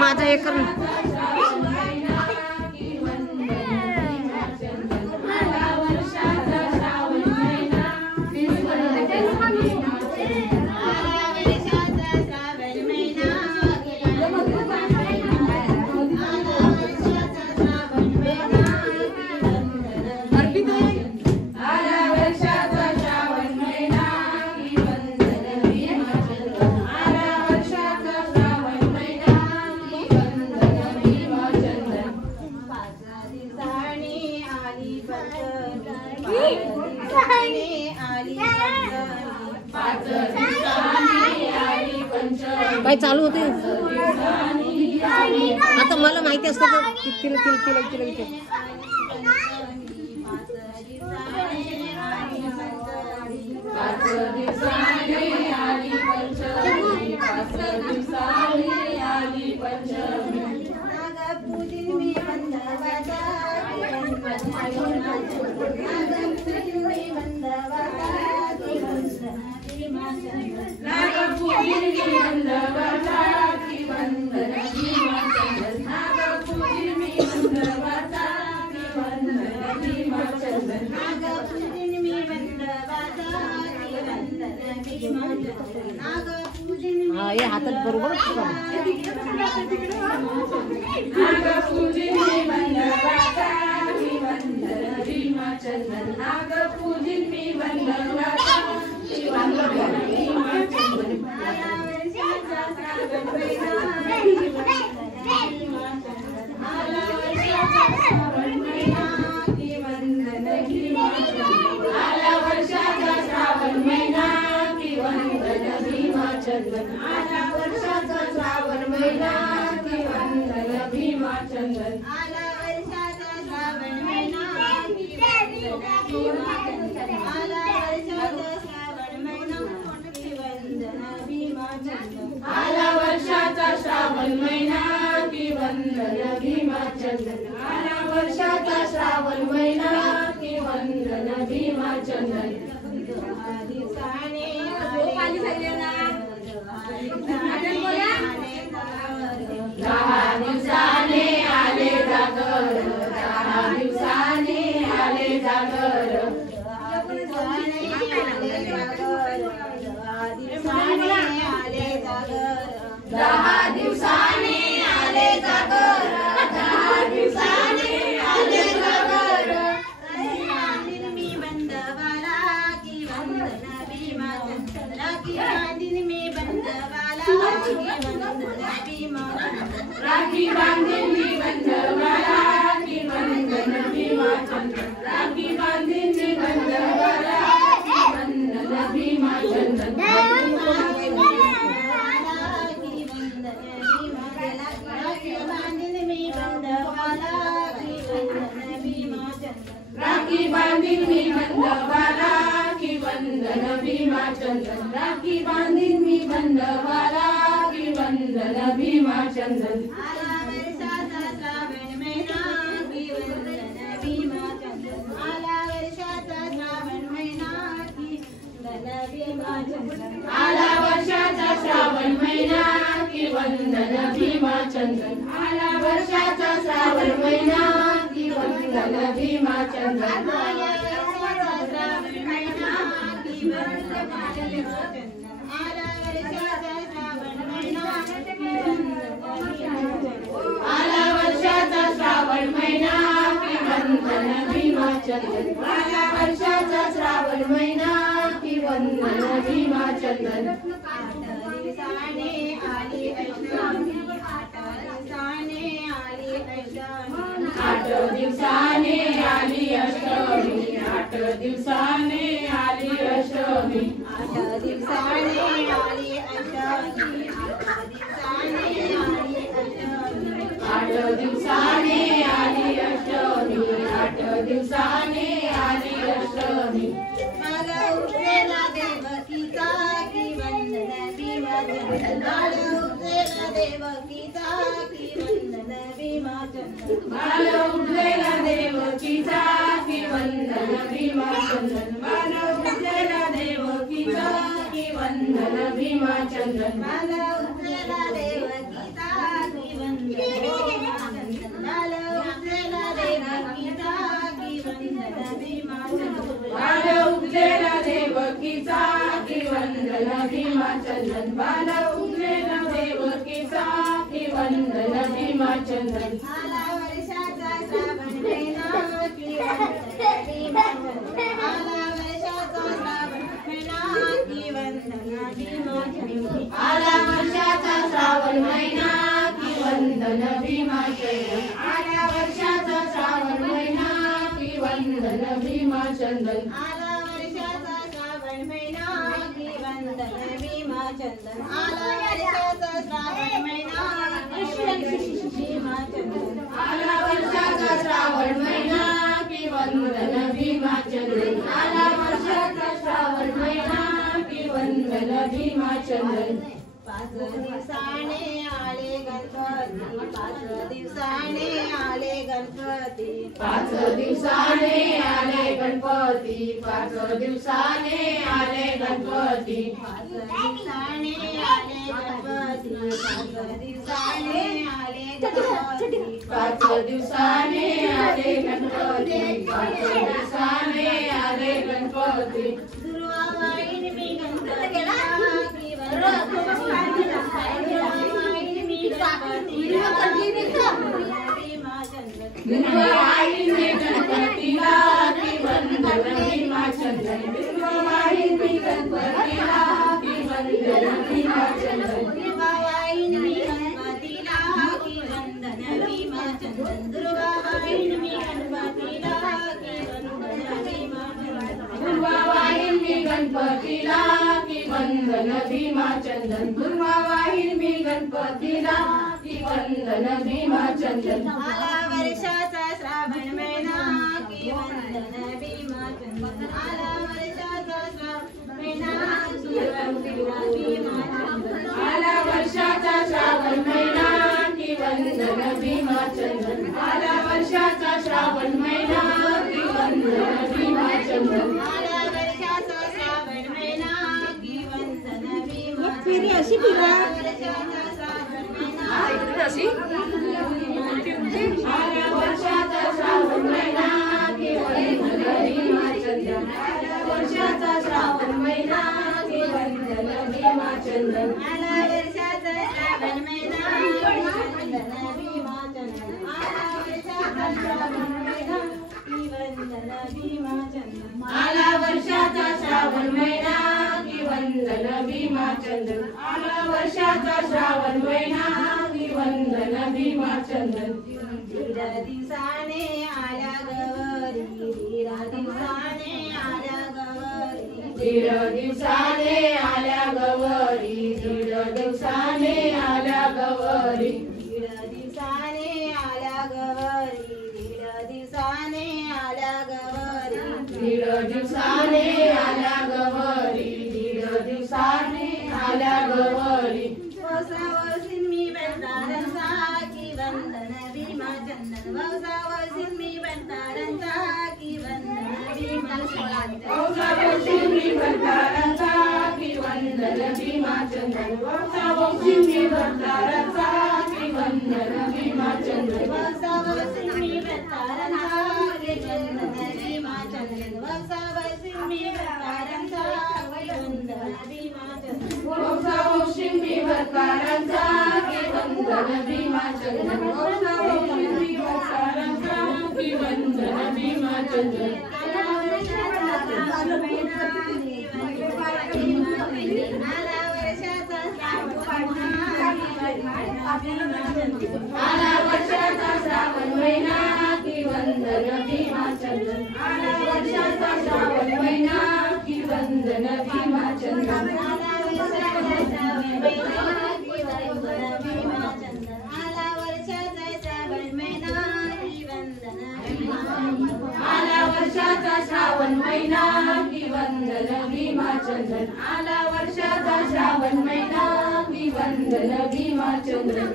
माझा एक काय चालू होते आता मला माहिती असतं तर तिला तिला तिला तिला विचार हाँ ये हातात बरोबर आला वर्षाचा श्रावण महिना की वंदन भीमाचंदन आला वर्षाचा श्रावण महिना की वंदन भीमाचंदन दहा दिवसाने आले जागर 10 दिवसाने आले जागर 10 दिवसाने आले जागर 10 दिवसाने आले जागर मी बंदवाला की वंदन भीमाचंदन राखी बांधीन मी बंदवाला की वंदन भीमाचंदन राखी बांधीन मी बंदवाला की वंदन भीमाचंदन राखी बांधीन मी बंदवाला की वंदन भीमाचंदन राखी बांधीन मी बंदवाला की वंदन भीमाचंदन राखी बांधीन मी बंदवाला की वंदन भीमाचंदन आला वर्षाचा श्रावण महिना की वंदन भीमाचंदन आला वर्षाचा श्रावण महिना की वंदन भीमाचंदन आला वर्षाचा श्रावण महिना की वंदन भीमाचंदन आला वर्षाचा श्रावण महिना की वंदन भीमाचंदन आला वर्षाचा श्रावण महिना की वंदन भीमाचंदन आला वर्षाचा श्रावण महिना आला वर्षाचा श्रावण महिना की वंदन भीमाचंदन आला वर्षाचा श्रावण महिना की वंदन भीमाचंदन 8 दिवसाने आली अष्टमी 8 दिवसाने आली अष्टमी 8 दिवसाने आली अष्टमी 8 दिवसाने आली अष्टमी 8 दिवसाने आली अष्टमी मला उठलेला देवकीचा की वंदन भीमाचंदन मला उठलेला देवकीचा की वंदन भीमाचंदन मला उठलेला देवकीचा की वंदन भीमाचंदन मला उठलेला देवकीचा की वंदन भीमाचंदन मला उठलेला चंदन आला वर्षाचा श्रावण महिना की वंदन भीमा चंदन आला वर्षाचा श्रावण महिना की वंदन भीमा चंदन आला वर्षाचा श्रावण महिना की वंदन भीमा चंदन आला वर्षाचा श्रावण महिना की वंदन भीमा चंदन आला वर्षाचा श्रावण महिना की वंदन भीमा चंदन आला वर्षाचा श्रावण महिना की वंदन भीमा चंदन आला वर्षाचा श्रावण महिना की वंदन भीमा चंदन आला वर्षाचा श्रावण महिना की वंदन भीमा चंदन 5 दिवसाने आले गणपती 5 दिवसाने आले गणपती 5 दिवसाने आले गणपती 5 दिवसाने आले गणपती 5 दिवसाने आले गणपती 5 दिवसाने आले गणपती 5 दिवसाने आले गणपती 5 दिवसाने आले गणपती दुर्वावाईन मी गणपतीला की दुर्वावाईन मी गणपतीला भीमा चंदन दुर्वाहिनी गणपतीला की वंदन भीमा चंदन दुर्वाहिनी गणपतीला की वंदन भीमा चंदन दुर्वावाईन मी गणपतीला की वंदन भीमा चंदन दुर्वावाईन मी गणपतीला की वंदन भीमा चंदन दुर्वाहिनी गणपतीला की वंदन भीमा चंदन दुर्वाहिनी गणपतीला की वंदन भीमा चंदन आला वर्षाचा श्रावण महिना की वंदन भीमा चंदन आला वर्षाचा श्रावण महिना की वंदन भीमा चंदन आला वर्षाचा श्रावण महिना की वंदन भीमा चंदन आला वर्षाचा श्रावण महिना की वंदन भीमा चंदन आला वर्षाचा श्रावण महिना की वंदन भीमा चंदन अशी वर्षाचा श्रावण महिना आला वर्षाचा श्रावण महिना की वंदन भीमा चंदन आला वर्षाचा श्रावण महिना की वंदन भीमा चंदन आला वर्षाचा श्रावण महिना की वंदन भीमा चंदन आला वर्षाचा श्रावण महिना की वंदन भीमा चंदन आला वर्षाचा श्रावण महिना की वंदन भीमा चंदन आला वर्षाचा श्रावण महिना की वंदन भीमा चंदन दीड दिवसाने आल्या गौरी दीड दिवसाने आल्या गौरी दीड दिवसाने आल्या गौरी दीड दिवसाने आल्या गौरी दीड दिवसाने आल्या गौरी दीड दिवसाने आल्या गौरी दीड दिवसाने आल्या गौरी दीड दिवसाने आल्या गौरी वसावसीन मी बनतारांचा की वंदन भीमा चंदन वसावसीन मी बनतारांचा की वंदन भीमा चंदन वंशावंशिनी भंडाराचा की वंदन भीमा चंदन वंशावंशिनी भंडाराचा की वंदन भीमा चंदन वसावसीन मी बनतारांचा की वंदन भीमा चंदन वसावसीन मी बनतारांचा की वंदन भीमा चंदन वंशावंशिनी भंडाराचा की वंदन भीमा चंदन वंशावंशिनी भंडाराचा की वंदन भीमा चंदन आला वर्षाचा श्रावण महिना की वंदन भीमा चंदन आला वर्षाचा श्रावण महिना की वंदन भीमा चंदन आला वर्षाचा श्रावण महिना की वंदन भीमा चंदन आला वर्षाचा श्रावण महिना की वंदन भीमा चंदन आला वर्षाचा श्रावण महिना की वंदन भीमा चंदन आला वर्षाचा श्रावण महिना की वंदन भीमा चंदन आला वर्षाचा श्रावण महिना की वंदन भीमा चंदन आला वर्षाचा श्रावण महिना की वंदन भीमा चंदन